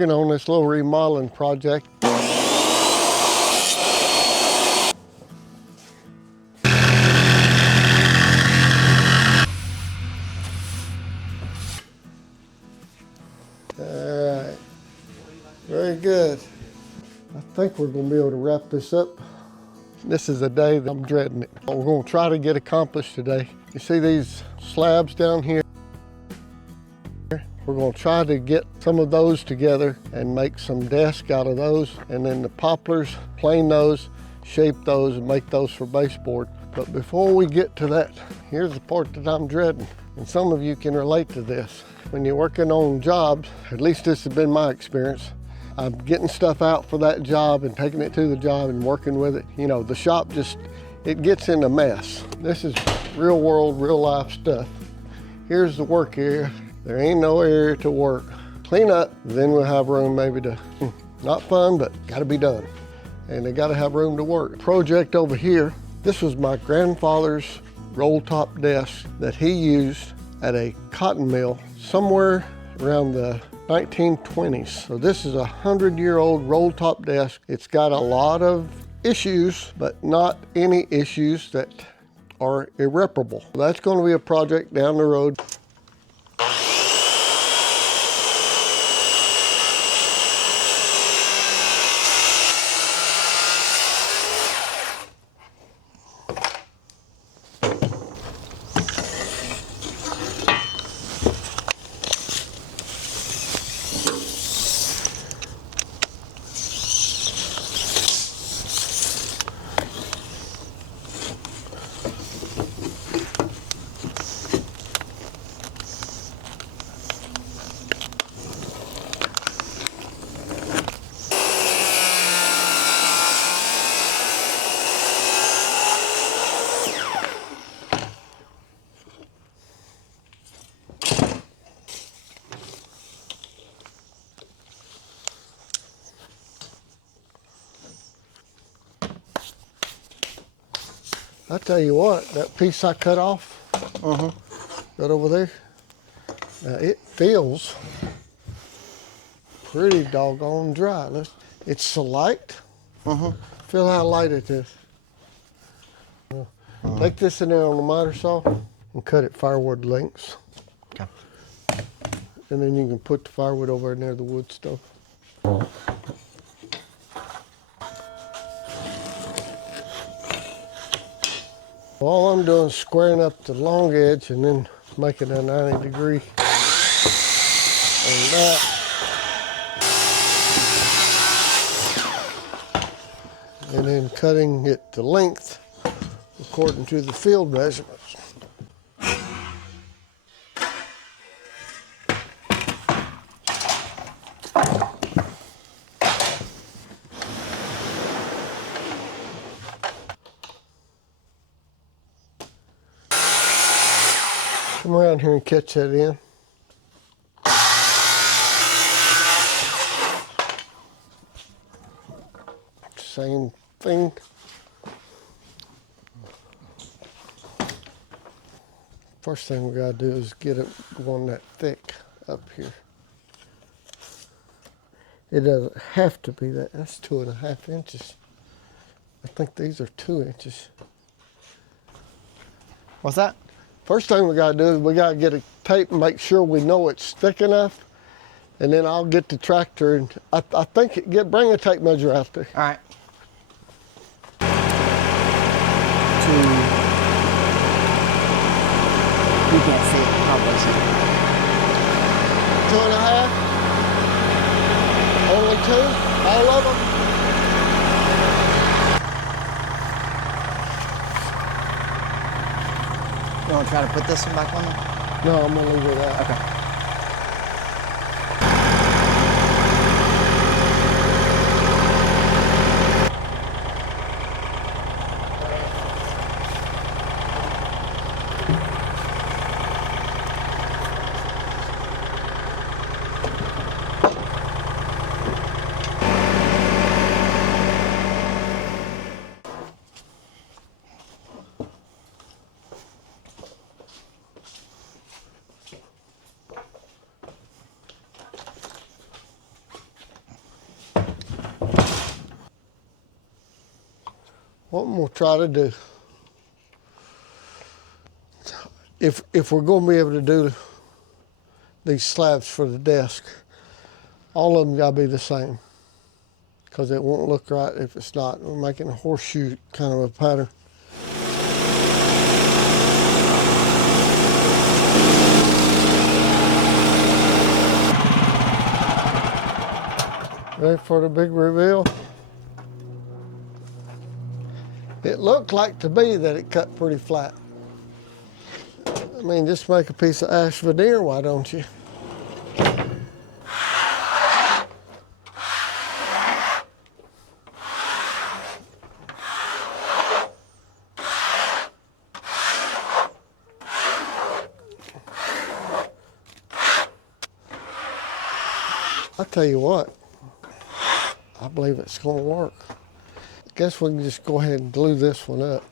working on this little remodeling project. Alright, very good. I think we're going to be able to wrap this up. This is a day that I'm dreading it. We're going to try to get accomplished today. You see these slabs down here? We're going to try to get some of those together and make some desks out of those, and then the poplars, plane those, shape those, and make those for baseboard. But before we get to that, here's the part that I'm dreading, and some of you can relate to this. When you're working on jobs, at least this has been my experience, I'm getting stuff out for that job and taking it to the job and working with it. You know, the shop just, it gets in a mess. This is real world, real life stuff. Here's the work area. There ain't no area to work. Clean up, then we'll have room maybe to, not fun, but gotta be done. And they gotta have room to work. Project over here, this was my grandfather's roll top desk that he used at a cotton mill somewhere around the 1920s. So this is a 100-year-old roll top desk. It's got a lot of issues, but not any issues that are irreparable. That's gonna be a project down the road. I tell you what, that piece I cut off, right over there, it feels pretty doggone dry. It's so light. Feel how light it is. Take this in there on the miter saw and cut it firewood lengths. Okay. And then you can put the firewood over near the wood stove. All I'm doing is squaring up the long edge and then making a 90-degree on that. And then cutting it to length according to the field measurements. Come around here and catch that in. Same thing. First thing we gotta do is get it going that thick up here. It doesn't have to be that. That's 2.5 inches. I think these are 2 inches. What's that? First thing we gotta do is we gotta get a tape and make sure we know it's thick enough, and then I'll get the tractor and I think bring a tape measure out there. All right. You can't see it, probably see it. 2.5? Only 2? All of them? You want to try to put this one back on there? No, I'm gonna leave it out. Okay. what I'm gonna try to do, if we're gonna be able to do these slabs for the desk, all of them gotta be the same, because it won't look right if it's not. We're making a horseshoe kind of a pattern. Ready for the big reveal? It looked like to me that it cut pretty flat. I mean, just make a piece of ash veneer, why don't you? I tell you what, I believe it's gonna work. I guess we can just go ahead and glue this one up.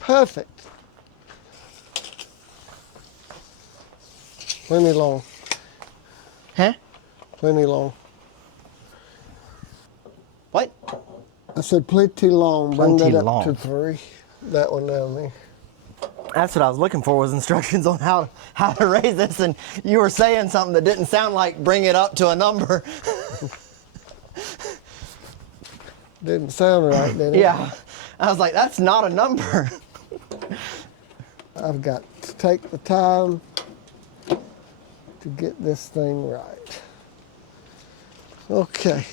Perfect. Plenty long. Huh? Plenty long. What? I said plenty long. Bring Plenty that up long. to 3. That one down there. That's what I was looking for, was instructions on how to raise this, and you were saying something that didn't sound like bring it up to a number. Didn't sound right, did it? Yeah. I was like, that's not a number. I've got to take the time to get this thing right. Okay,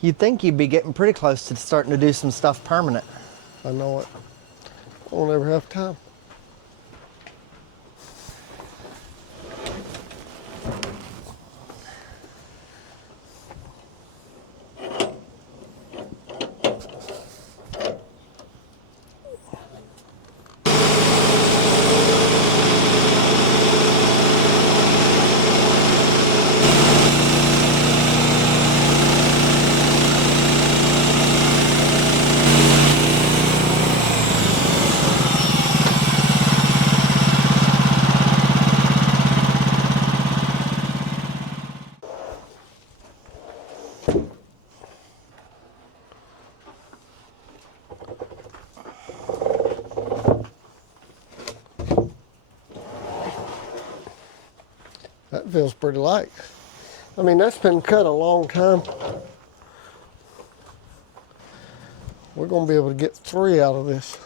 You'd think you'd be getting pretty close to starting to do some stuff permanent. I know it. Won't ever have time. That feels pretty light. I mean, that's been cut a long time. We're gonna be able to get 3 out of this.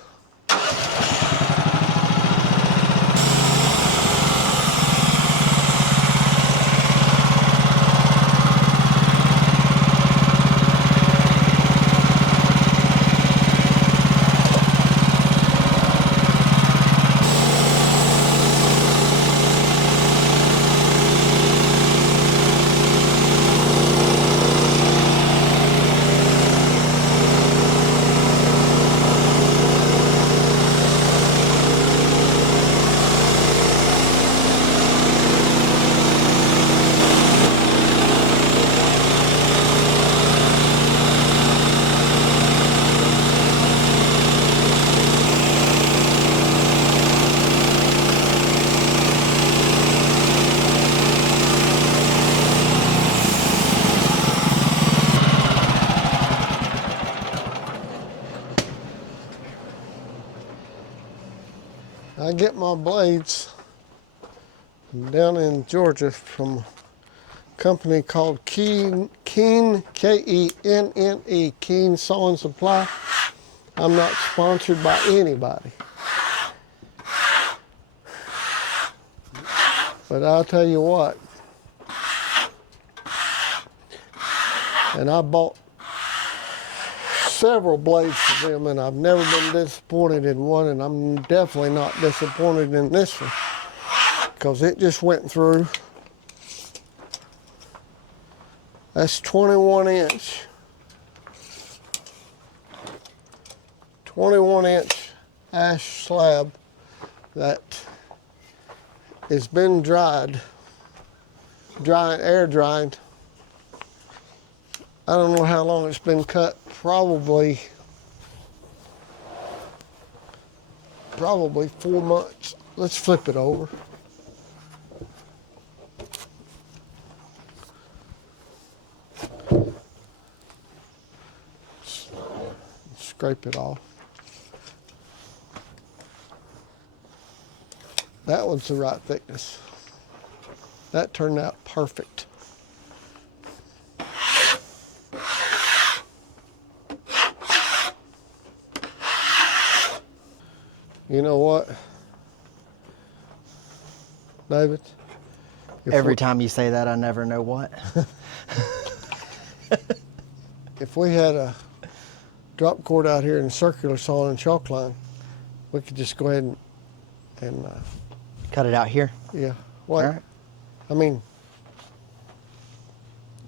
I get my blades down in Georgia from a company called Keen, K-E-N-N-E, Keen Sewing Supply. I'm not sponsored by anybody. But I'll tell you what, and I bought several blades for them, and I've never been disappointed in one, and I'm definitely not disappointed in this one, because it just went through. That's 21 inch ash slab that has been air dried. I don't know how long it's been cut, probably 4 months. Let's flip it over. Scrape it off. That one's the right thickness. That turned out perfect. You know what, David? Every time you say that, I never know what. If we had a drop cord out here in circular saw and chalk line, we could just go ahead and Cut it out here. yeah. What? All right. I mean,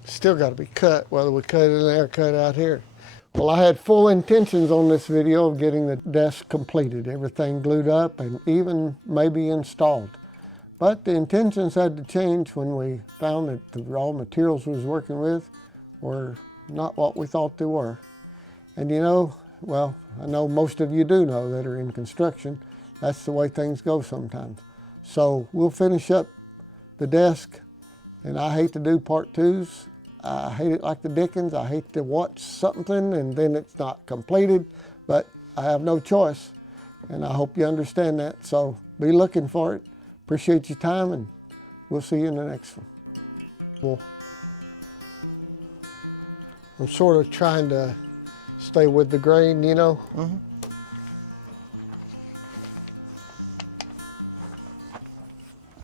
still got to be cut, whether we cut it in there or cut out here. Well, I had full intentions on this video of getting the desk completed, everything glued up and even maybe installed. But the intentions had to change when we found that the raw materials we was working with were not what we thought they were. And you know, well, I know most of you do know that are in construction, that's the way things go sometimes. So we'll finish up the desk, and I hate to do part twos. I hate it like the dickens. I hate to watch something and then it's not completed, but I have no choice. And I hope you understand that. So be looking for it. Appreciate your time, and we'll see you in the next one. Well, I'm sort of trying to stay with the grain, you know.